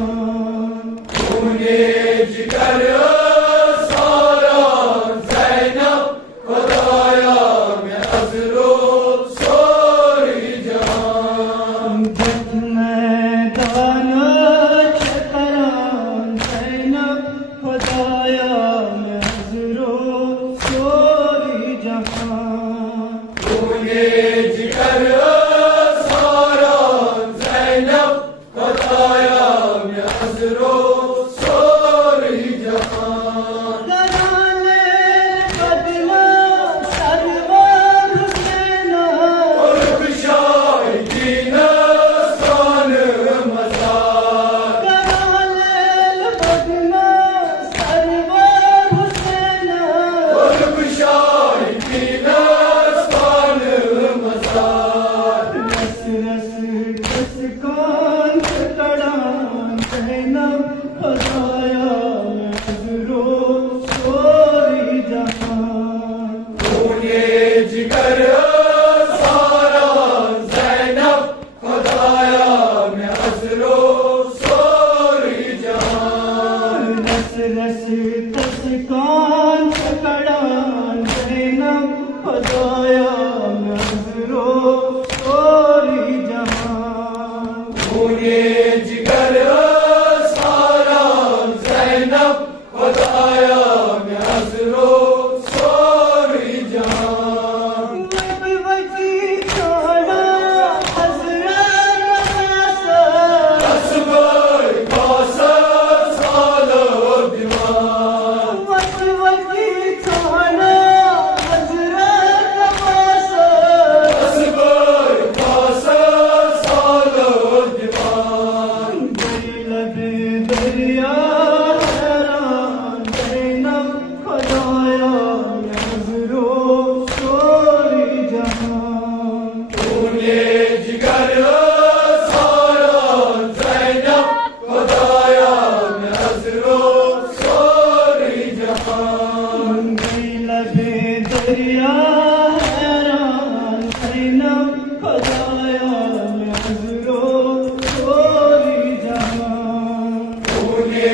तूने जिगर सारा ज़ैनब खुदाया मैं अज़रो सोरी जहां जग मैदान छतरान ज़ैनब खुदाया मैं अज़रो सोरी जहां तूने जिगर सारा ज़ैनब खुदाया मैं अज़रो सोरी जहां कराने बदला सरवर हुसैना खुशाई की नस्तान मज़ार कराने बदला सरवर हुसैना खुशाई की नस्तान मज़ार रस रस रस कौन कड़ान ज़ैनब खुदाया मैं अज़रो सोरी जहां तूने जिगर सारा ज़ैनब खुदाया मैं अज़रो सोरी जहां रस रस रस कौन कड़ान ज़ैनब खुदाया मैं अज़रो सोरी जहां तूने जिगर सारा ज़ैनब खुदाया मैं अज़रो सोरी जहां वजी खाना हज़रत नवासा असबर कासर सालो दीवान वजी खाना हज़रत नवासा असबर कासर सालो दीवान लबे दरिया हैरान ज़ैनब खुदाया मैं अज़रो सोरी जहां तूने जिगर सारा ज़ैनब खुदाया मैं अज़रो सोरी जहां लबे दरिया हैरान ज़ैनब खुदाया मैं अज़रो सोरी जहां तूने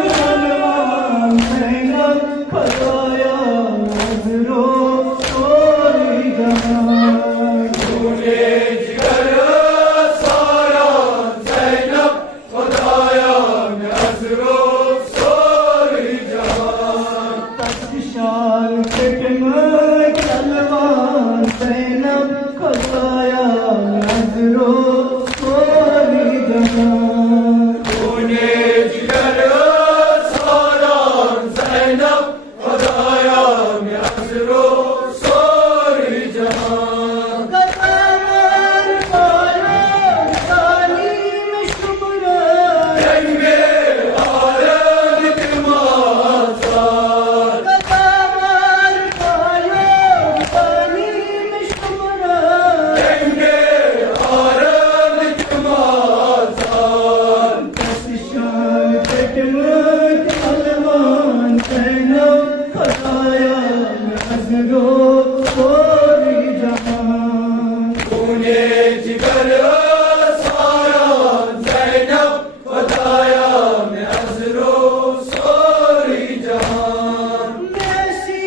पहलवान ज़ैनब खुदाया नज़रो सोरी जहां खूने जिगर सारा ज़ैनब खुदाया नज़रो सोरी जहां शान में पहलवान ज़ैनब खुदाया नज़रो सोरी जहां खूने जिगर सारा ज़ैनब खुदाया नज़रो सोरी जहां कदमर पाया तालीम शुमरा रंगे आरद के माज़ार कदमर पाया तालीम शुमरा रंगे आरद के माज़ार शान पेटमत अलमान ज़ैनब खुदाया नज़रो सोरी जहां खूने जिगर सारा ज़ैनब खुदाया नज़रो सोरी जहां मैसी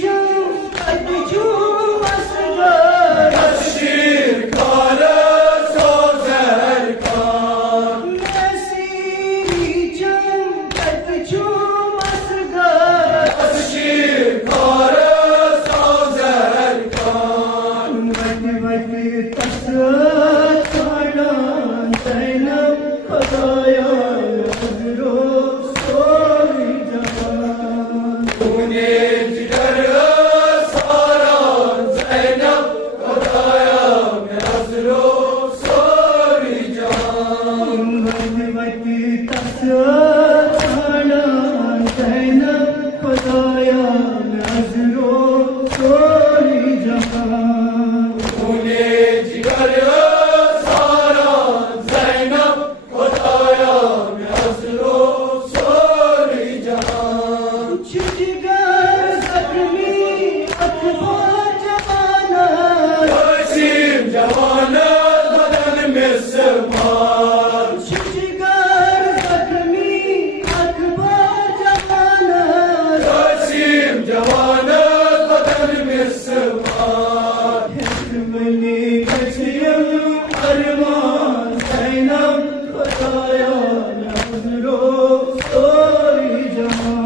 चमकत झूम असगर तशरीर कार सो ज़हर खान मैसी चमकत झूम असगर तशरीर कार सो ज़हर खान वट वट तसरत खानान ज़ैनब खुदाया नज़रो सोरी जहां खूने जिगर सारा ज़ैनब खुदाया नज़रो सोरी जहां वट वट तसरत खानान ज़ैनब खुदाया नज़रो सोरी जहां खूने जिगर सारा ज़ैनब खुदाया नज़रो सोरी जहां जिगर ज़ख्मी अकबर जवाना वसीम जवान बदन में समार जिगर ज़ख्मी अकबर जवाना वसीम जवान बदन में समार हिस्मनी कछियम अरमान ज़ैनब खुदाया नज़रो सोरी जहां